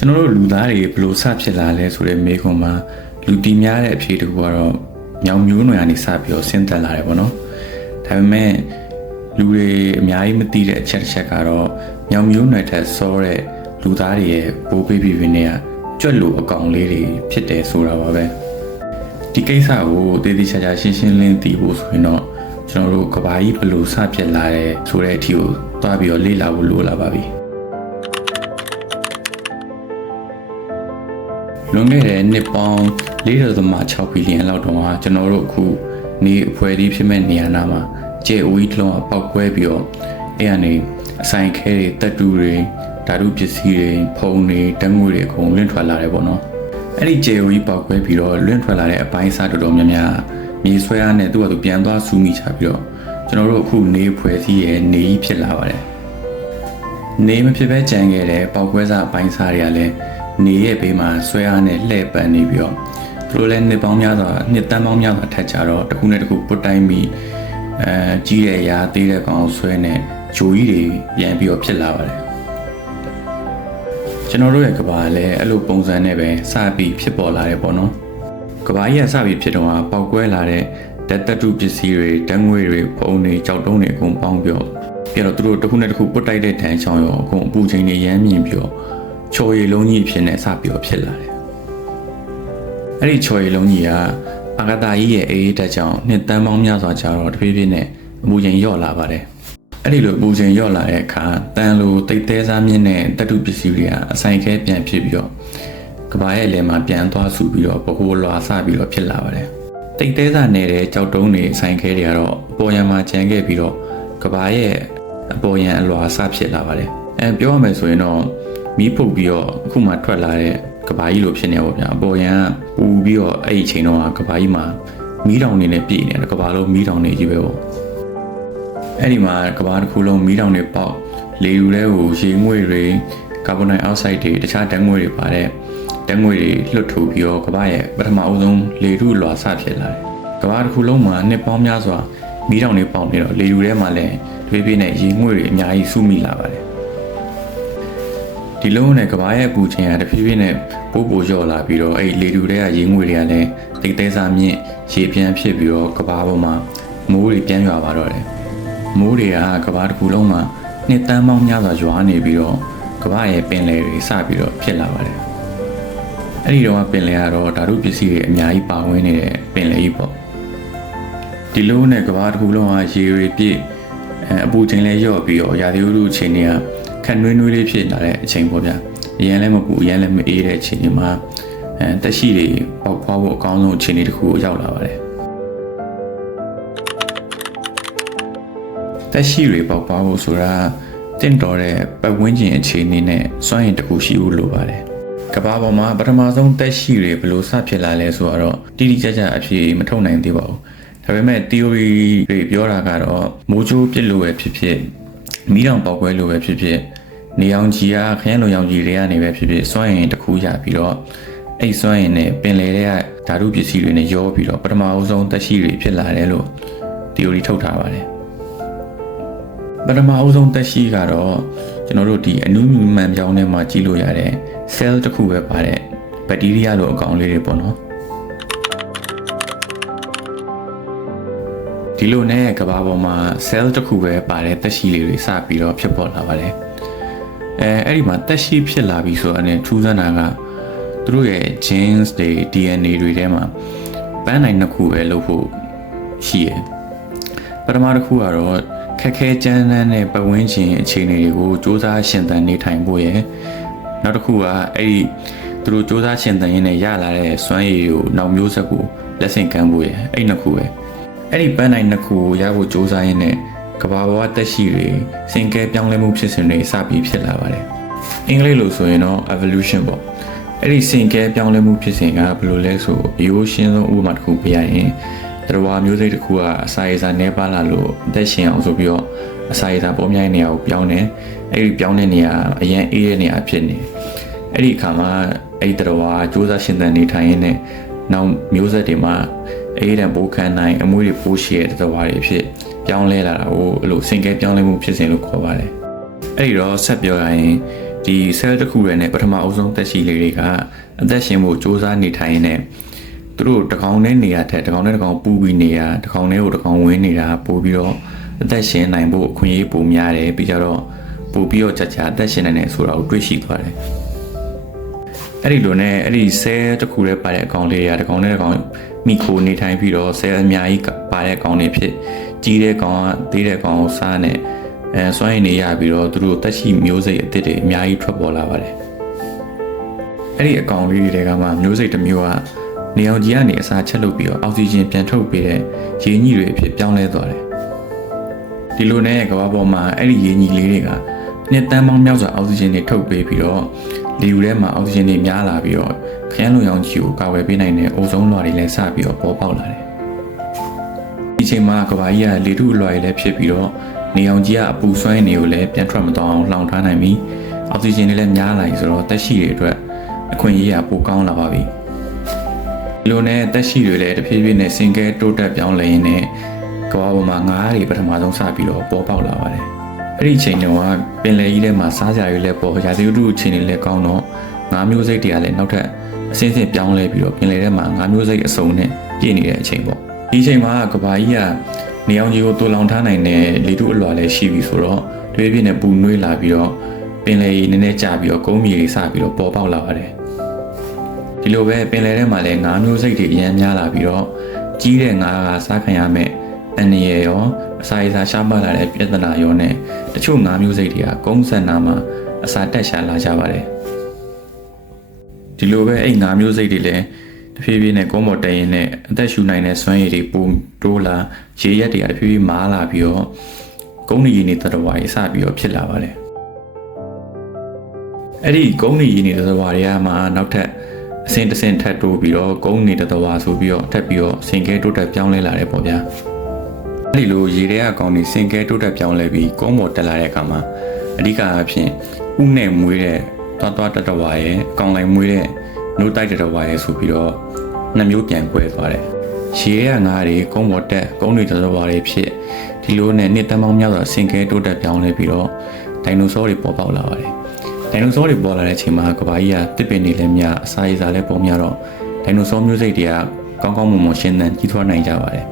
ကျွန်တော်တို့လူသားတွေဘယ်လိုစဖြစ်လာလဲဆိုတဲ့မေးခွန်းမှာလူတီများတဲ့အဖြေတကူကတော့မြောင်မျိုးနွယ်ကနေစပြီးတော့ဆင်းသက်လာတယ်ပေါ့နော်ဒါပေမဲ့လူတွေအများကြီးမသိတဲ့အချက်တစ်ချက်ကတော့မြောင်မျိုးနွယ်ထက်စောတဲ့လူသားတွေရဲ့ဘိုးဘေးဘီဘီတွေကကြွက်လိုအကောင်လေးတွေဖြစ်တယ်ဆိုတာပါပဲဒီကိစ္စကိုတည်တည်ချာချာရှင်းရှင်းလင်းသိဖို့ဆိုရင်တော့ကျွန်တော်တို့ကဘာကြီးဘယ်လိုစဖြစ်လာတယ်ဆိုတဲ့အထီကိုတွားပြီးတော့လေ့လာဖို့လိုလာပါပြီလွန်ခဲ့တဲ့နှစ်ပေါင်း4.6 ဘီလီယံလောက်တုန်းကကျွန်တော်တို့အခုနေအဖွဲ့အစည်းဖြစ်မဲ့နေရာနာမှာကျဲဝီးတစ်လုံးပေါက်ကွဲပြီးတော့အဲ့ကနေအဆိုင်ခဲတွေတက်တူတွေဓာတုပစ္စည်းတွေဖုံတွေဓာတ်ငွေတွေအကုန်လွင့်ထွက်လာတယ်ပေါ့နော်အဲ့ဒီကျဲဝီးပေါက်ကွဲပြီးတော့လွင့်ထွက်လာတဲ့အပိုင်းစားတော်တော်များများမြေဆွဲအားနဲ့သူ့ဟာသူပြန်သွားဆူမိချပြီးတော့ကျွန်တော်တို့အခုနေအဖွဲ့အစည်းရဲ့နေကြီးဖြစ်လာပါတယ်နေမဖြစ်ပဲကြံခဲ့တဲ့ပေါက်ကွဲစားအပိုင်းစားတွေကလည်းနေရဲ့ဘေးမှာဆွဲအားနဲ့လှည့်ပန်နေပြီးတော့သူတို့လည်းနှစ်ပေါင်းများစွာနှစ်တန်းပေါင်းများစွာထက်ကြတော့တစ်ခုနဲ့တစ်ခုပုတ်တိုင်းပြီးကြီးတဲ့ရာသေးတဲ့ကောင်ဆွဲနဲ့ဂျိုကြီးတွေပြန်ပြီးတော့ဖြစ်လာပါတယ်ကျွန်တော်တို့ရဲ့ကဘာလည်းအဲ့လိုပုံစံနဲ့ပဲစပြီးဖြစ်ပေါ်လာတယ်ပေါ့နော်ကဘာကြီးကစပြီးဖြစ်တော့ပေါက်ကွဲလာတဲ့ဓာတ်တုပစ္စည်းတွေဓာတ်ငွေတွေပုံတွေကြောက်တုံးတွေအကုန်ပေါင်းပြီးတော့သူတို့တစ်ခုနဲ့တစ်ခုပုတ်တိုက်တဲ့တန်ချောင်းရောအကုန်အပူချိန်တွေရမ်းမြင့်ပြီးတော့ချော်ရည်လုံးကြီးဖြစ်နေစပြီးတော့ဖြစ်လာတယ်။အဲ့ဒီချော်ရည်လုံးကြီးကအာဂတာကြီးရဲ့အေးတက်ကြောင့်နှစ်တန်းပေါင်းများစွာကြာတော့တဖြည်းဖြည်းနဲ့အပူချိန်လျော့လာပါတယ်။အဲ့ဒီလိုအပူချိန်လျော့လာတဲ့အခါတန်လိုတိတ်သေးစားမြင့်တဲ့တတုပစ္စည်းတွေကအဆိုင်ခဲပြန်ဖြစ်ပြီးတော့ကဘာရဲ့လေမှာပြန်သွားစုပြီးတော့ဘိုးလွာစပြီးတော့ဖြစ်လာပါတယ်။တိတ်သေးစားနေတဲ့ကြောက်တုံးတွေအဆိုင်ခဲတွေကတော့အပေါ်ယံမှာကျန်ခဲ့ပြီးတော့ကဘာရဲ့အပေါ်ယံအလွာစဖြစ်လာပါတယ်။ပြောရမယ်ဆိုရင်တော့မီးဖုတ်ပြီးတော့အခုမှထွက်လာတဲ့ကဘာကြီးလိုဖြစ်နေပါဗျာအပေါ်ယံပူပြီးတော့အဲ့ဒီချိန်တော့ကဘာကြီးမှာမီးတောင်နေနဲ့ပြည့်နေတယ်ကဘာလုံးမီးတောင်နေကြီးပဲပေါ့အဲ့ဒီမှာကဘာတစ်ခုလုံးမီးတောင်တွေပေါက်လေယူတဲ့ကိုရေငွေ့တွေကာဗွန်ဒိုင်အောက်ဆိုက်တွေတခြားဓာတ်ငွေ့တွေပါတဲ့ဓာတ်ငွေ့တွေလွတ်ထုတ်ပြီးတော့ကဘာရဲ့ပထမအဦးဆုံးလေထုလွှာစဖြစ်လာတယ်ကဘာတစ်ခုလုံးမှာနှစ်ပေါင်းများစွာမီးတောင်တွေပေါက်နေတော့လေယူထဲမှာလည်းတွေးပြင်းနဲ့ရေငွေ့တွေအများကြီးစုမိလာပါတယ်ဒီလုံးနဲ့ကဘာရဲ့အပူချိန်ကတဖြည်းဖြည်းနဲ့ပိုးလျော့လာပြီးတော့အဲ့လေတူတွေကရေငွေတွေကလည်းတိတ်သေးစားမြင့်ရေပြန်ဖြစ်ပြီးတော့ကဘာပေါ်မှာမိုးတွေပြန်ရွာပါတော့တယ်မိုးတွေကကဘာတစ်ခုလုံးမှာနှစ်တန်းပေါင်းများစွာရွာနေပြီးတော့ကဘာရဲ့ပင်လယ်တွေစပြီးတော့ဖြစ်လာပါတယ်အဲ့ဒီတော့ပင်လယ်ကတော့ဓာတုပစ္စည်းတွေအများကြီးပါဝင်နေတဲ့ပင်လယ်ကြီးပေါ့ဒီလုံးနဲ့ကဘာတစ်ခုလုံးကရေတွေပြည့်အပူချိန်လည်းလျော့ပြီးတော့ရာသီဥတုအချိန်တွေကခက်နွေးနွေးလေးဖြစ်လာတဲ့အချိန်ပေါ့ဗျာအရင်လည်းမပူအရင်လည်းမအေးတဲ့အချိန်တွေမှာတက်ရှိတွေပေါက်ဖွားဖို့အကောင်းဆုံးအချိန်တွေတစ်ခုရောက်လာပါတယ်တက်ရှိတွေပေါက်ဖွားဖို့ဆိုတာတင့်တော်တဲ့ပတ်ဝန်းကျင်အခြေအနေနဲ့စွမ်းရည်တစ်ခုရှိဖို့လိုပါတယ်ကမ္ဘာပေါ်မှာပထမဆုံးတက်ရှိတွေဘယ်လိုစဖြစ်လာလဲဆိုတော့တိတိကျကျအဖြေမထုတ်နိုင်သေးပါဘူးဒါပေမဲ့ theory တွေပြောတာကတော့မိုးချိုးပြစ်လို့ပဲဖြစ်ဖြစ်မီးတောင်ပေါက်ကွဲလို့ပဲဖြစ်ဖြစ်နေအောင်ကြီးအားခရမ်းလိုရောင်ကြီးတွေကနေပဲဖြစ်ဖြစ်စွမ်းရင်တစ်ခုရပြီးတော့အဲ့စွမ်းရင်နဲ့ပင်လယ်တွေကဓာတုပစ္စည်းတွေနဲ့ရောပြီးတော့ပထမအဆုံးသက်ရှိတွေဖြစ်လာတယ်လို့ theory ထုတ်ထားပါတယ်ပထမအဆုံးသက်ရှိကတော့ကျွန်တော်တို့ဒီအနုမြူမှန်ပြောင်းထဲမှာကြည့်လို့ရတဲ့ cell တစ်ခုပဲပါတဲ့ဘက်တီးရီးယားလိုအကောင်လေးတွေပေါ့နော်ဒီလိုနဲ့ကဘာပေါ်မှာ cell တစ်ခုပဲပါတဲ့သက်ရှိလေးတွေစပြီးတော့ဖြစ်ပေါ်လာပါတယ်အဲ့ဒီမှာသက်ရှိဖြစ်လာပြီဆိုတော့ထူးဆန်းတာကသူတို့ရဲ့ genes တွေ DNA တွေထဲမှာပန်းနိုင်နှစ်ခုပဲလို့ဖို့ရှိရယ်ပထမတစ်ခုကတော့ခက်ခဲကြမ်းတမ်းတဲ့ပတ်ဝန်းကျင်အခြေအနေတွေကိုစ조사ရှင်သန်နေထိုင်ဖို့ရယ်နောက်တစ်ခုကအဲ့ဒီသူတို့စ조사ရှင်သန်ရင်းနဲ့ရလာတဲ့စွမ်းရည်ကိုနောက်မျိုးဆက်ကိုလက်ဆင့်ကမ်းဖို့ရယ်အဲ့နှစ်ခုပဲအဲ့ဒီပန်းနိုင်နှစ်ခုကိုရဖို့စ조사ရင်းနဲ့ကဘာပေါ်တက်ရှိတွေစင်ကဲပြောင်းလဲမှုဖြစ်စဉ်တွေစပြီးဖြစ်လာပါတယ်အင်္ဂလိပ်လိုဆိုရင်တော့ evolution ပေါ့အဲ့ဒီစင်ကဲပြောင်းလဲမှုဖြစ်စဉ်ကဘယ်လိုလဲဆိုရိုးရှင်းဆုံးဥပမာတစ်ခုပြရရင်တရားမျိုးစိတ်တစ်ခုကအစာရည်စာနှဲပါလာလို့အသက်ရှင်အောင်ဆိုပြီးတော့အစာရည်စာပေါ်မြိုင်းနေရာကိုပြောင်းတယ်အဲ့ဒီပြောင်းတဲ့နေရာအရင်အေးတဲ့နေရာဖြစ်နေအဲ့ဒီအခါမှာအဲ့ဒီတရားစ조사ရှင်သန်နေထိုင်ရင်းနဲ့နောက်မျိုးဆက်တွေမှာအေးတဲ့ပိုးခန်းနိုင်အမွှေးတွေပိုးရှိတဲ့တရားတွေဖြစ်ပြောင်းလဲလာတာကိုအဲ့လိုစင်ကဲပြောင်းလဲမှုဖြစ်စဉ်လို့ခေါ်ပါတယ်အဲ့ဒီတော့ဆက်ပြောရရင် ဒီ cell တစ်ခုရဲ့နဲ့ပထမအဆုံးသက်ရှိလေးတွေကအသက်ရှင်ဖို့စ조사နေထိုင်နေသူတို့တကောင်နဲ့နေရတဲ့တကောင်နဲ့တကောင်ပူပြီးနေရတကောင်နဲ့ကိုတကောင်ဝင်နေတာပို့ပြီးတော့အသက်ရှင်နိုင်ဖို့အခွင့်အရေးပိုများတယ်ပြီးကြတော့ပို့ပြီးတော့ကြာအသက်ရှင်နိုင်တယ်ဆိုတာကိုတွေ့ရှိသွားတယ်အဲ့ဒီလိုနဲ့အဲ့ဒီ cell တစ်ခုရဲ့ပါတဲ့အကောင်လေးတွေကတကောင်နဲ့တကောင်မိခိုနေထိုင်ပြီးတော့ cell အများကြီးပါတဲ့အကောင်တွေဖြစ်ကြီးတဲ့ကောင်ကသေးတဲ့ကောင်ကိုစားနေစွမ်းရည်နေရပြီးတော့သူတို့တက်ရှိမျိုးစိတ်အသစ်တွေအများကြီးထွက်ပေါ်လာပါတယ်အဲ့ဒီအကောင်လေးတွေကမှမျိုးစိတ်တစ်မျိုးကနေအောင်ကြီးကနေအစာချက်လုပ်ပြီးတော့အောက်ဆီဂျင်ပြန်ထုတ်ပေးတဲ့ရေညှိတွေအဖြစ်ပြောင်းလဲသွားတယ်ဒီလိုနဲ့ကမ္ဘာပေါ်မှာအဲ့ဒီရေညှိလေးတွေကနှစ်တန်းပေါင်းမြောက်စွာအောက်ဆီဂျင်တွေထုတ်ပေးပြီးတော့လေယူထဲမှာအောက်ဆီဂျင်တွေများလာပြီးတော့ခရမ်းလုံရောင်ခြည်ကိုကာကွယ်ပေးနိုင်တဲ့အိုဇုံးလွှာတွေလည်းစပြီးတော့ပေါ်ပေါက်လာတယ်ဒီချိန်မှာကမ္ဘာကြီးကလေထုအလွှာတွေလည်းဖြစ်ပြီးတော့နေအောင်ကြီးကအပူစွမ်းရည်တွေကိုလည်းပြန်ထွက်မသွားအောင်လှောင်ထားနိုင်ပြီးအောက်ဆီဂျင်တွေလည်းများလာပြီဆိုတော့တက်ရှိတွေအတွက်အခွင့်အရေးကပိုကောင်းလာပါပြီဒီလိုနဲ့တက်ရှိတွေလည်းတဖြည်းဖြည်းနဲ့စင်ကဲတိုးတက်ပြောင်းလဲရင်းနဲ့ကမ္ဘာပေါ်မှာငါးတွေပထမဆုံးစပြီးတော့ပေါ်ပေါက်လာပါတယ်အဲ့ဒီချိန်တုန်းကပင်လယ်ကြီးထဲမှာစားကြရွေးလည်းပေါ်ရာသီဥတုအခြေအနေလည်းကောင်းတော့ငါးမျိုးစိတ်တွေကလည်းနောက်ထပ်အစင်းစင်းပြောင်းလဲပြီးတော့ပင်လယ်ထဲမှာငါးမျိုးစိတ်အစုံနဲ့ပြည့်နေတဲ့အချိန်ပေါ့ဒီအချိန်မှာကမ္ဘာကြီးကနေအောင်ကြီးကိုတူလောင်ထားနိုင်တဲ့လေထုအလွှာလည်းရှိပြီဆိုတော့တွေးပြင်းနဲ့ပူနွေးလာပြီးတော့ပင်လယ်ကြီးနည်းနည်းကျပြီးတော့ကုန်းမြေတွေစပြီးတော့ပေါ်ပေါက်လာပါတယ်ဒီလိုပဲပင်လယ်ထဲမှာလည်းငါးမျိုးစိတ်တွေအများများလာပြီးတော့ကြီးတဲ့ငါးကစားခံရမဲ့အန္တရာယ်ရောအစာရစာရှားပါလာတဲ့ပြဿနာရောနဲ့တချို့ငါးမျိုးစိတ်တွေကကုန်းဆက်နာမှာအစာတက်ရှာလာကြပါတယ်ဒီလိုပဲအဲ့ငါးမျိုးစိတ်တွေလည်းတဖြည်းဖြည်းနဲ့ကုန်းပေါ်တက်ရင်နဲ့အသက်ရှူနိုင်တဲ့စွမ်းရည်တွေပုံတိုးလာရေရက်တွေကတဖြည်းဖြည်းမားလာပြီးတော့ကုန်းနေရည်နေတတော်ဝါတွေစပြီးတော့ဖြစ်လာပါတယ်အဲ့ဒီကုန်းနေရည်နေတတော်ဝါတွေကမှနောက်ထပ်အစင်းတစ်စင်းထပ်တိုးပြီးတော့ကုန်းနေတတော်ဝါဆိုပြီးတော့ထပ်ပြီးတော့စင်ကဲတိုးတက်ပြောင်းလဲလာတယ်ပေါ့ဗျာအဲ့ဒီလိုရေထဲအကောင်တွေစင်ကဲတိုးတက်ပြောင်းလဲပြီးကုန်းပေါ်တက်လာတဲ့အခါမှာအဓိကအဖြစ်ဥနဲ့မွေးတဲ့သွားတတော်ဝါရဲ့အကောင်လိုက်မွေးတဲ့နိုးတိုက်တတော်ဝါရဲ့ဆိုပြီးတော့နှစ်မျိုးပြန်ကွဲသွားတယ်ရေထဲကငါးတွေကုန်းပေါ်တက်ကုန်းတွေတတော်ဝါတွေဖြစ်ဒီလိုနဲ့နှစ်တန်းပေါင်းများစွာစင်ကဲတိုးတက်ပြောင်းလဲပြီးတော့ဒိုင်နိုဆောတွေပေါ်ပေါက်လာပါတယ်ဒိုင်နိုဆောတွေပေါ်လာတဲ့အချိန်မှာကမ္ဘာကြီးကတစ်ပင်တွေလည်းများအစာရစာလည်းပေါ်များတော့ဒိုင်နိုဆောမျိုးစိတ်တွေကကောင်းကောင်းမွန်မွန်ရှင်းသန်ကြီးထွားနိုင်ကြပါတယ်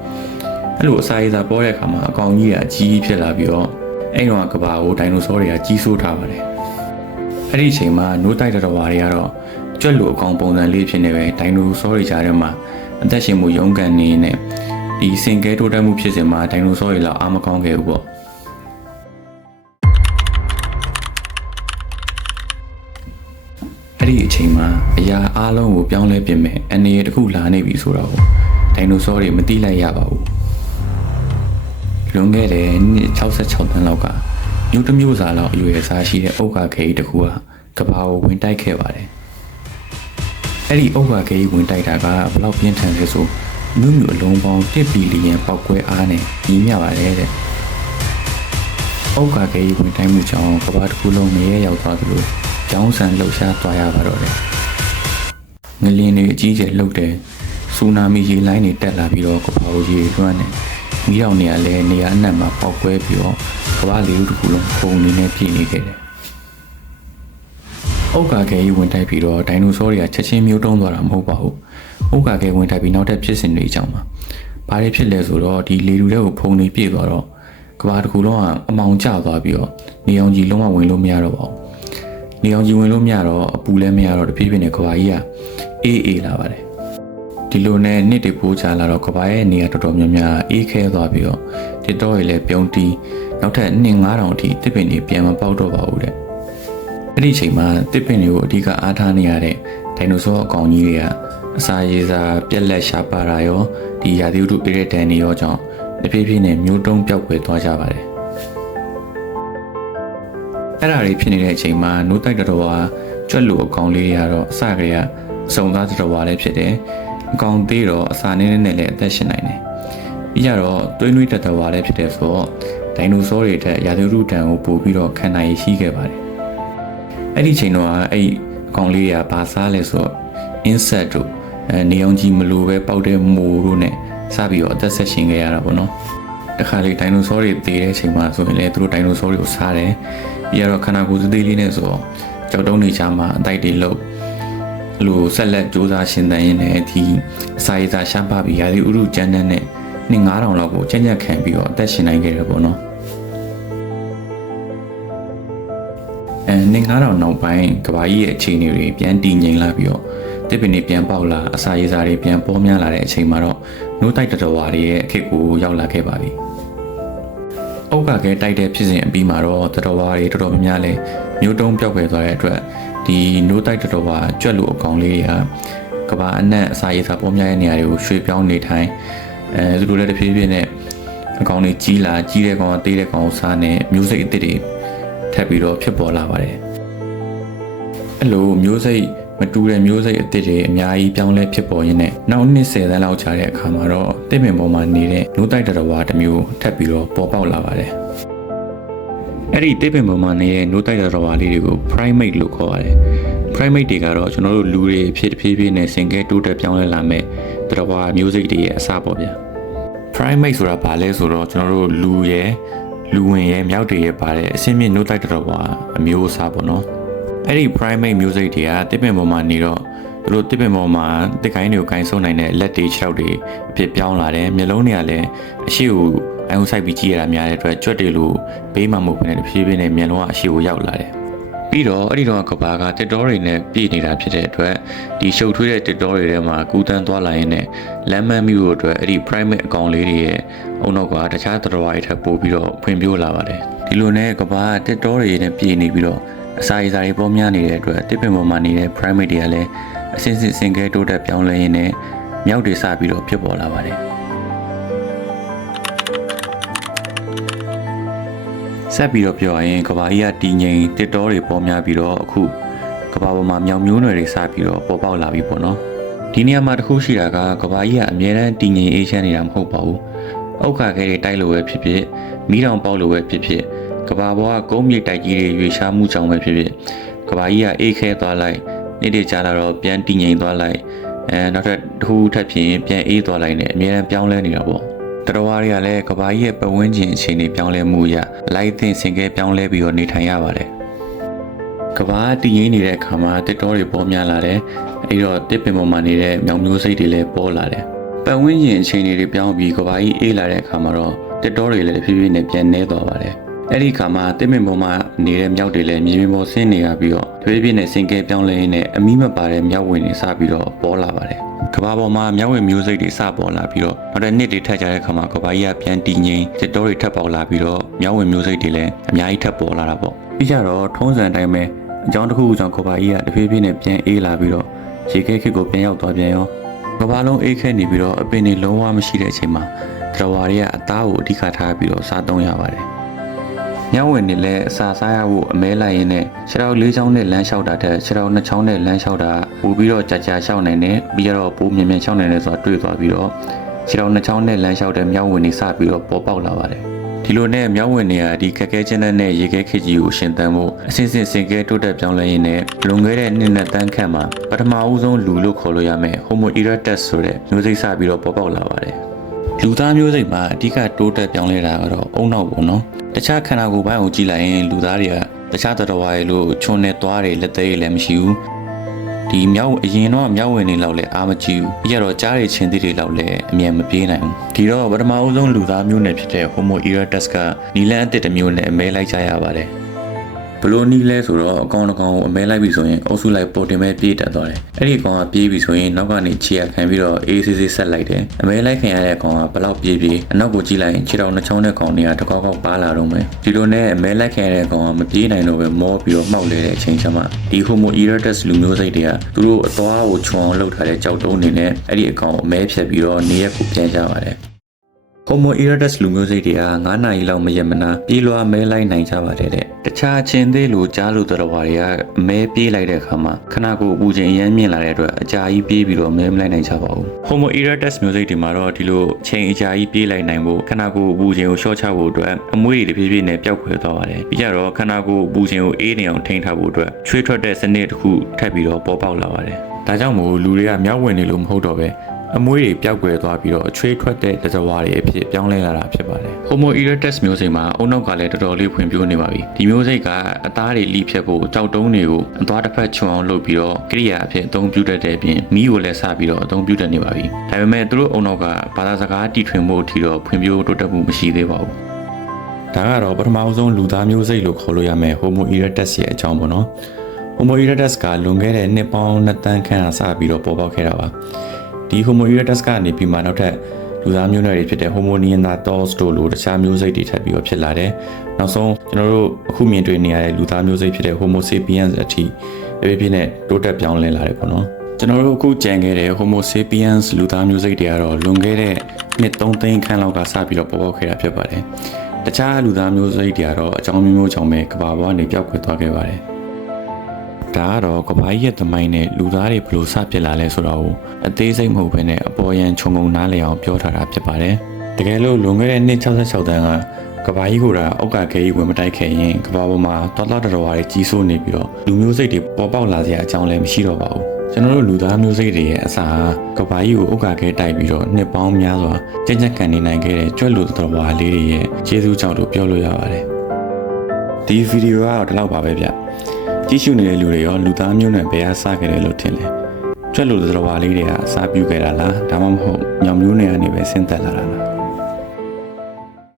အဲ့လိုအစာရစာပေါ်တဲ့အခါမှာအကောင်ကြီးကအကြီးဖြစ်လာပြီးတော့အဲ့တော့ကမ္ဘာကိုဒိုင်နိုဆောတွေကကြီးစိုးထားပါတယ်အဲ့ဒီအချိန်မှာနိုးတိုက်တတော်ဝါတွေကတော့ကြွက်လိုအကောင်ပုံစံလေးဖြစ်နေပဲဒိုင်နိုဆောတွေကြားထဲမှာအသက်ရှင်မှုရုန်းကန်နေနေဒီစင်ကဲတိုးတက်မှုဖြစ်စဉ်မှာဒိုင်နိုဆောတွေလောက်အားမကောင်းခဲ့ဘူးပေါ့အဲ့ဒီအချိန်မှာအရာအားလုံးကိုပြောင်းလဲပြင်မဲ့အနေရတစ်ခုလာနေပြီဆိုတော့ဒိုင်နိုဆောတွေမသိလိုက်ရပါဘူးလွန်ခဲ့တဲ့နှစ်66တန်းလောက်ကမျိုးတစ်မျိုးစာလောက်အရွယ်အစားရှိတဲ့ဥက္ကာခဲကြီးတစ်ခုကဘာကိုဝင်တိုက်ခဲ့ပါတယ်အဲ့ဒီဥက္ကာခဲကြီးဝင်တိုက်တာကဘယ်လောက်ပြင်းထန်လဲဆိုမြို့အလုံးပေါင်း1ဘီလီယံပေါက်ကွဲအားနဲ့ညီမျှပါတယ်တဲ့ဥက္ကာခဲကြီးဝင်တိုက်မှုကြောင့်ကဘာတစ်ခုလုံးမရဲရောက်သွားသလိုကျောင်းဆန်လှုပ်ရှားသွားရပါတော့တယ်ငလင်းတွေအကြီးကျယ်လှုပ်တယ်ဆူနာမီရေလိုင်းတွေတက်လာပြီးတော့ကဘာကိုရေလွှမ်းတယ်မီးတောင်တွေကလည်းနေရာအနှံ့မှာပေါက်ကွဲပြီးတော့ကဘာလေးတစ်ခုလုံးပုံနေနဲ့ပြည့်နေခဲ့တယ်ဥက္ကာခဲကြီးဝင်တိုက်ပြီးတော့ဒိုင်နိုဆောတွေကချက်ချင်းမျိုးတုံးသွားတာမဟုတ်ပါဘူးဥက္ကာခဲဝင်တိုက်ပြီးနောက်ထပ်ဖြစ်စဉ်တွေအကြောင်းပါဘာတွေဖြစ်လဲဆိုတော့ဒီလေလူတွေကိုဖုံနေပြည့်သွားတော့ကဘာတစ်ခုလုံးကအမောင်ကျသွားပြီးတော့နေအောင်ကြီးလုံးဝဝင်လို့မရတော့ပါဘူးနေအောင်ကြီးဝင်လို့မရတော့အပူလည်းမရတော့တဖြည်းဖြည်းနဲ့ကဘာကြီးကအေးလာပါတယ်ဒီလိုနဲ့နှစ်တွေပိုးချလာတော့ကဘာရဲ့နေရာတော်တော်များများအေးခဲသွားပြီးတော့ဒီတော့ရလည်းပြုံးတီးနောက်ထပ်2-5တောင်အထိတစ်ပင်တွေပြန်မပေါက်တော့ပါဘူးတဲ့အဲ့ဒီအချိန်မှာတစ်ပင်တွေကိုအဓိကအားထားနေရတဲ့ဒိုင်နိုဆောအကောင်ကြီးတွေကအစာရည်စာပြက်လက်ရှားပါတာရောဒီရာသီဥတုအေးတဲ့တန်တွေရောကြောင့်တဖြည်းဖြည်းနဲ့မျိုးတုံးပြောက်ွယ်သွားကြပါတယ်အဲ့ဒါတွေဖြစ်နေတဲ့အချိန်မှာနိုးတိုက်တော်ဝါကြွက်လိုအကောင်လေးတွေကတော့အစကတည်းကအစုံသားတော်ဝါလည်းဖြစ်တယ်အကောင်သေးတော့အစာနည်းနည်းနဲ့လည်းအသက်ရှင်နိုင်တယ်ပြီးကြတော့သွေးနွေးတော်ဝါလည်းဖြစ်တယ်ဆိုတော့ဒိုင်နိုဆောတွေထက်ရာသီဥတုတန်ကိုပို့ပြီးတော့ခံနိုင်ရရှိခဲ့ပါတယ်အဲ့ဒီချိန်တော့အဲ့အကောင်လေးတွေကဘာစားလဲဆိုတော့ insect တို့နေအောင်ကြီးမလိုပဲပေါက်တဲ့မိုးတို့နဲ့စပြီးတော့အသက်ဆက်ရှင်ခဲ့ရတာပေါ့နော်တခါလေဒိုင်နိုဆောတွေသေတဲ့အချိန်မှာဆိုရင်လည်းသူတို့ဒိုင်နိုဆောတွေကိုစားတယ်ပြီးတော့ခန္ဓာကိုယ်သေးသေးလေးနဲ့ဆိုတော့ ကြောက်တုံးနေချာမှာအတိုက်တွေလို့လူဆက်လက်စူးစမ်းရှင်သန်ရင်းနဲ့ဒီအစာရေးစာရှားပါပြီးရာသီဥတုကျန်းတဲ့နှစ်9000လောက်ကိုကြံ့ကြံ့ခံပြီးတော့အသက်ရှင်နိုင်ခဲ့တယ်ပေါ့နော်နှစ်9000နောက်ပိုင်းကဘာကြီးရဲ့အခြေအနေတွေပြန်တည်ငြိမ်လာပြီးတော့တစ်ပင်တွေပြန်ပေါက်လာအစာရေးစာတွေပြန်ပေါ်များလာတဲ့အချိန်မှာတော့နိုးတိုက်တော်ဝါတွေရဲ့အခက်ကိုရောက်လာခဲ့ပါပြီ။အုတ်ကကဲတိုက်တဲ့ဖြစ်စဉ်အပြီးမှာတော့တော်ဝါတွေတော်တော်များများလဲမျိုးတုံးပြောက်ခဲ့သွားတဲ့အတွက်ဒီနိုးတိုက်တော်ဝါကြွက်လူအကောင်လေးတွေကကဘာအနက်အစာရေးစာပေါ်များတဲ့နေရာတွေကိုရွှေ့ပြောင်းနေထိုင်သူတို့လည်းတစ်ဖြည်းဖြည်းနဲ့အကောင်တွေကြီးလာကြီးတဲ့ကောင်တေးတဲ့ကောင်စားနဲ့မျိုးစိတ်အစ်စ်တွေထပ်ပြီးတော့ဖြစ်ပေါ်လာပါတယ်။အဲ့လိုမျိုးစိတ်မတူတဲ့မျိုးစိတ်အစ်စ်တွေအများကြီးပြောင်းလဲဖြစ်ပေါ်ရင်းနဲ့နောက်နှစ်10သန်းလောက်ကြာတဲ့အခါမှာတော့တစ်ပင်ပေါ်မှာနေတဲ့နိုးတိုက်တော်ဝါတစ်မျိုးထပ်ပြီးတော့ပေါ်ပေါက်လာပါတယ်။အဲ့ဒီတစ်ပင်ပေါ်မှာနေတဲ့နိုးတိုက်တော်ဝါလေးတွေကို primate လို့ခေါ်ပါတယ်။ primate တွေကတော့ကျွန်တော်တို့လူတွေဖြစ်ဖြည်းဖြည်းနဲ့ဆင်ကဲတိုးတက်ပြောင်းလဲလာမဲ့တော်ဝါမျိုးစိတ်တွေရဲ့အစပေါ့ဗျာ။ primate ဆိုတာဘာလဲဆိုတော့ကျွန်တော်တို့လူဝင်ရဲ့မြောက်တွေရဲ့ပါတဲ့အစင်းမြင့်နိုးတိုက်တော်ဝါအမျိုးအစားပေါ့နော်။အဲ့ဒီ primate music တွေကတစ်ပင်ပေါ်မှာနေတော့သူတို့တစ်ပင်ပေါ်မှာတစ်ကိုင်းတွေကိုကိုင်းဆုံနိုင်တဲ့လက်တွေခြေထောက်တွေအဖြစ်ပြောင်းလာတယ်မျက်လုံးတွေကလည်းအရှိကိုအယုံဆိုင်ပြီးကြည့်ရတာများတဲ့အတွက်ကြွက်တွေလိုဘေးမှာမဟုတ်ဘဲနဲ့ဖြည်းဖြည်းနဲ့မျက်လုံးကအရှိကိုရောက်လာတယ်ပြီးတော့အဲ့ဒီတော့ကဘာကတစ်တော်တွေနဲ့ပြည့်နေတာဖြစ်တဲ့အတွက်ဒီရှုပ်ထွေးတဲ့တစ်တော်တွေထဲမှာကူးတန်းသွားလာရင်းနဲ့လမ်းမန်းမျိုးအတွက်အဲ့ဒီ primate အကောင်လေးတွေရဲ့အုံနောက်ကတခြားတော်တွေထပ်ပို့ပြီးတော့ဖွံ့ဖြိုးလာပါတယ်ဒီလိုနဲ့ကဘာတစ်တော်တွေနဲ့ပြည့်နေပြီးတော့အစာရေးစာတွေပေါ်များနေတဲ့အတွက်တစ်ပင်ပေါ်မှာနေတဲ့ primate တွေကလည်းအစစ်စစ်စင်ကဲတိုးတက်ပြောင်းလဲရင်းနဲ့မြောက်တွေစပြီးတော့ဖြစ်ပေါ်လာပါတယ်ဆက်ပြီးတော့ပြောရရင်ကဘာကြီးကတည်ငြိမ်တစ်တော်တွေပေါ်များပြီးတော့အခုကဘာပေါ်မှာမြောင်မျိုးနွယ်တွေစပြီးတော့ပေါ်ပေါက်လာပြီပေါ့နော်ဒီနေရာမှာတစ်ခုရှိတာကကဘာကြီးကအမြဲတမ်းတည်ငြိမ်အေးချမ်းနေတာမဟုတ်ပါဘူးအုတ်ခါခဲတွေတိုက်လို့ပဲဖြစ်ဖြစ်မီးတောင်ပေါက်လို့ပဲဖြစ်ဖြစ်ကဘာပေါ်ကကုန်းမြေတိုက်ကြီးတွေရွေရှားမှုကြောင့်ပဲဖြစ်ဖြစ်ကဘာကြီးကအေးခဲသွားလိုက်နေ့တည်းကြာလာတော့ပြန်တည်ငြိမ်သွားလိုက်နောက်ထပ်တစ်ခုထပ်ဖြစ်ပြန်အေးသွားလိုက်နဲ့အမြဲတမ်းပြောင်းလဲနေတာပေါ့တော်ဝါတွေကလည်းကဘာကြီးရဲ့ပတ်ဝန်းကျင်အခြေအနေပြောင်းလဲမှုရလိုက်သင့်စင်ကဲပြောင်းလဲပြီးတော့နေထိုင်ရပါတယ်ကဘာတည်ငြိမ်နေတဲ့အခါမှာတစ်တော်တွေပေါ်များလာတယ်အဲ့တော့တစ်ပင်ပေါ်မှာနေတဲ့မြောင်မျိုးစိတ်တွေလည်းပေါ်လာတယ်ပတ်ဝန်းကျင်အခြေအနေတွေပြောင်းပြီးကဘာကြီးအေးလာတဲ့အခါမှာတော့တစ်တော်တွေလည်းတစ်ဖြည်းဖြည်းနဲ့ပြန်နေသွားပါတယ်အဲ့ဒီခါမှာတစ်ပင်ပေါ်မှာနေတဲ့မြောက်တွေလည်းမြေပြင်ပေါ်ဆင်းနေရပြီးတော့တဖြည်းဖြည်းနဲ့စင်ကဲပြောင်းလဲရင်းနဲ့အမီးမပါတဲ့မြောက်ဝင်တွေစပြီးတော့ပေါ်လာပါတယ်ကဘာပေါ်မှာမြောက်ဝင်မျိုးစိတ်တွေစပေါ်လာပြီးတော့နောက်တဲ့နှစ်တွေထပ်ကြတဲ့ခါမှာကဘာကြီးကပြန်တည်ငြိမ်စစ်တော်တွေထပ်ပေါ်လာပြီးတော့မြောက်ဝင်မျိုးစိတ်တွေလည်းအများကြီးထပ်ပေါ်လာတာပေါ့ပြီးကြတော့ထုံးစံအတိုင်းပဲအကြောင်းတစ်ခုကြောင့်ကဘာကြီးကတဖြည်းဖြည်းနဲ့ပြန်အေးလာပြီးတော့ရေခဲခစ်ကိုပြန်ရောက်သွားပြန်ရောကဘာလုံးအေးခဲနေပြီးတော့အပင်တွေလုံးဝမရှိတဲ့အချိန်မှာတော်ဝါတွေကအသားကိုအဓိကထားပြီးတော့စားသုံးရပါတယ်မြောက်ဝင်နေလဲအစာစားရဖို့အမဲလိုက်ရင်းနဲ့ခြေထောက်၄ချောင်းနဲ့လမ်းလျှောက်တာထက်ခြေထောက်၂ချောင်းနဲ့လမ်းလျှောက်တာပိုပြီးတော့ကြာကြာလျှောက်နိုင်တယ်ပြီးတော့ပိုမြင်မြန်လျှောက်နိုင်တယ်ဆိုတာတွေ့သွားပြီးတော့ခြေထောက်၂ချောင်းနဲ့လမ်းလျှောက်တဲ့မြောက်ဝင်နေစပြီးတော့ပေါ်ပေါက်လာပါတယ်ဒီလိုနဲ့မြောက်ဝင်နေရဒီခက်ခဲချင်းတဲ့ရေခဲခစ်ကြီးကိုရှင်သန်ဖို့အစစ်စစ်စင်ကဲတိုးတက်ပြောင်းလဲရင်းနဲ့လွန်ခဲ့တဲ့နှစ်နဲ့တန်းခန့်မှာပထမဦးဆုံးလူလို့ခေါ်လို့ရမယ် Homo erectus ဆိုတဲ့မျိုးစိတ်စပြီးတော့ပေါ်ပေါက်လာပါတယ်လူသားမျိုးစိတ်မှာအဓိကတိုးတက်ပြောင်းလဲတာကတော့အုံနောက်ပေါ့နော်တခြားခန္ဓာကိုယ်ပိုင်းကိုကြည့်လိုက်ရင်လူသားတွေကတခြားသတ္တဝါတွေလို့ချွန်နဲ့သွားတွေလက်သေးတွေလည်းမရှိဘူးဒီမြောက်အရင်တော့မြောက်ဝင်နေလောက်လဲအားမကြီးဘူးပြီးတော့ကြားရချင်းသေးတွေလောက်လဲအမြင်မပြေးနိုင်ဘူးဒီတော့ပထမဦးဆုံးလူသားမျိုးနယ်ဖြစ်တဲ့ Homo erectus ကနီလန်းအသစ်တစ်မျိုးနဲ့အမဲလိုက်ကြရပါတယ်ဘလို့နီးလဲဆိုတော့အကောင်တစ်ကောင်ကိုအမဲလိုက်ပြီဆိုရင်အုပ်စုလိုက်ပေါ်တင်မဲ့ပြေးတက်သွားတယ်အဲ့ဒီကောင်ကပြေးပြီဆိုရင်နောက်ကနေခြေရခံပြီးတော့အေးဆေးဆေးဆက်လိုက်တယ်အမဲလိုက်ခံရတဲ့ကောင်ကဘလောက်ပြေးပြေးအနောက်ကိုကြည့်လိုက်ရင်ခြေထောက်နှချောင်းတဲ့ကောင်တွေကတကောက်ကောက်ပါလာတော့မယ်ဒီလိုနဲ့အမဲလိုက်ခံရတဲ့ကောင်ကမပြေးနိုင်တော့ပဲမောပြီးတော့မှောက်လေတဲ့အချိန်ချမှာဒီ Homo erectus လူမျိုးစိတ်တွေကသူတို့အသွားကိုခြုံအောင်လုပ်ထားတဲ့ကြောက်တုံးနေနဲ့အဲ့ဒီအကောင်အမဲဖြတ်ပြီးတော့နေရက်ကိုပြန်ကြပါတယ်Homo erectus လူမျိုးစိတ်တွေက9နာရီလောက်မရမနာပြေးလွှားမဲလိုက်နိုင်ကြပါတယ်တဲ့တခြားချင်းသေးလိုကြားလိုတော်ဘာတွေကအမဲပြေးလိုက်တဲ့အခါမှာခဏကိုအပူချိန်အရမ်းမြင့်လာတဲ့အတွက်အကြာကြီးပြေးပြီးတော့မဲမလိုက်နိုင်ကြပါဘူး Homo erectus မျိုးစိတ်တွေမှာတော့ဒီလိုချိန်အကြာကြီးပြေးလိုက်နိုင်ဖို့ခဏကိုအပူချိန်ကိုလျှော့ချဖို့အတွက်အမွှေးတွေတဖြည်းဖြည်းနဲ့ပျောက်ခွဲသွားပါတယ်ပြီးကြတော့ခဏကိုအပူချိန်ကိုအေးနေအောင်ထိန်းထားဖို့အတွက်ချွေးထွက်တဲ့စနစ်တစ်ခုထပ်ပြီးတော့ပေါ်ပေါက်လာပါတယ်ဒါကြောင့်မို့လူတွေကမြောက်ဝင်နေလို့မဟုတ်တော့ပဲ အမွှေးတွေပျောက်ကွယ်သွားပြီးတော့အချွေးထွက်တဲ့တကြွားတွေအဖြစ်ပြောင်းလဲလာတာဖြစ်ပါတယ် Homo erectus မျိုးစိတ်မှာအုံနောက်ကလည်းတော်တော်လေးဖွံ့ဖြိုးနေပါပြီဒီမျိုးစိတ်ကအသားတွေလိဖြတ်ဖို့ကြောက်တုံးတွေကိုအသွားတစ်ဖက်ချွန်အောင်လုပ်ပြီးတော့ကိရိယာအဖြစ်အသုံးပြုတတ်တဲ့အပြင်မီးကိုလည်းစပြီးတော့အသုံးပြုတတ်နေပါပြီဒါပေမဲ့သူတို့အုံနောက်ကဘာသာစကားတီထွင်မှုအထိတော့ဖွံ့ဖြိုးတိုးတက်မှုမရှိသေးပါဘူးဒါကတော့ပထမဆုံးလူသားမျိုးစိတ်လို့ခေါ်လို့ရမယ် Homo erectus ရဲ့အကြောင်းပေါ့နော် Homo erectus ကလွန်ခဲ့တဲ့နှစ်ပေါင်း2 သန်းခန့်အစပြီးတော့ပေါ်ပေါက်ခဲ့တာပါဒီ Homo erectus ကနေပြီးမှနောက်ထပ်လူသားမျိုးနွယ်တွေဖြစ်တဲ့ Homo neanderthals တို့လိုတခြားမျိုးစိတ်တွေထပ်ပြီးတော့ဖြစ်လာတယ်နောက်ဆုံးကျွန်တော်တို့အခုမြင်တွေ့နေရတဲ့လူသားမျိုးစိတ်ဖြစ်တဲ့ Homo sapiens အထိအဖြစ်နဲ့တိုးတက်ပြောင်းလဲလာတယ်ပေါ့နော်ကျွန်တော်တို့အခုကြံခဲ့တဲ့ Homo sapiens လူသားမျိုးစိတ်တွေကတော့လွန်ခဲ့တဲ့နှစ်3 သိန်းခန့်လောက်ကစပြီးတော့ပေါ်ပေါက်ခဲ့တာဖြစ်ပါတယ်တခြားလူသားမျိုးစိတ်တွေကတော့အကြောင်းမျိုးကြောင့်ပဲကမ္ဘာပေါ်ကနေပျောက်ကွယ်သွားခဲ့ပါတယ်ဒါကတော့ကမ္ဘာကြီးရဲ့သမိုင်းနဲ့လူသားတွေဘယ်လိုစဖြစ်လာလဲဆိုတော့အသေးစိတ်မဟုတ်ဘဲနဲ့အပေါ်ယံခြုံငုံနားလည်အောင်ပြောထားတာဖြစ်ပါတယ်တကယ်လို့လွန်ခဲ့တဲ့နှစ်66တန်းကကမ္ဘာကြီးကိုဒါအောက်ကခဲကြီးဝင်မတိုက်ခဲ့ရင်ကမ္ဘာပေါ်မှာတော်တော်တော်တွေကြီးစိုးနေပြီးတော့လူမျိုးစိတ်တွေပေါ်ပေါက်လာစရာအကြောင်းလည်းမရှိတော့ပါဘူးကျွန်တော်တို့လူသားမျိုးစိတ်တွေရဲ့အစာကမ္ဘာကြီးကိုအောက်ကခဲတိုက်ပြီးတော့နှစ်ပေါင်းများစွာကြင်ကြက်ကန်နေနိုင်ခဲ့တဲ့ကြွက်လူတော်ဘာလေးတွေရဲ့ကျေးဇူးကြောင့်လို့ပြောလို့ရပါတယ်ဒီဗီဒီယိုကတော့ဒီလောက်ပါပဲဗျကြည့်ရှုနေတဲ့လူတွေရောလူသားမျိုးနွယ်ဘယ်ကစခဲ့တယ်လို့ထင်လဲကြွက်လူတော်ဘာလေးတွေကအစာပြုခဲ့တာလားဒါမှမဟုတ်ညောင်မျိုးနယ်ကနေပဲဆင်းသက်လာတာလား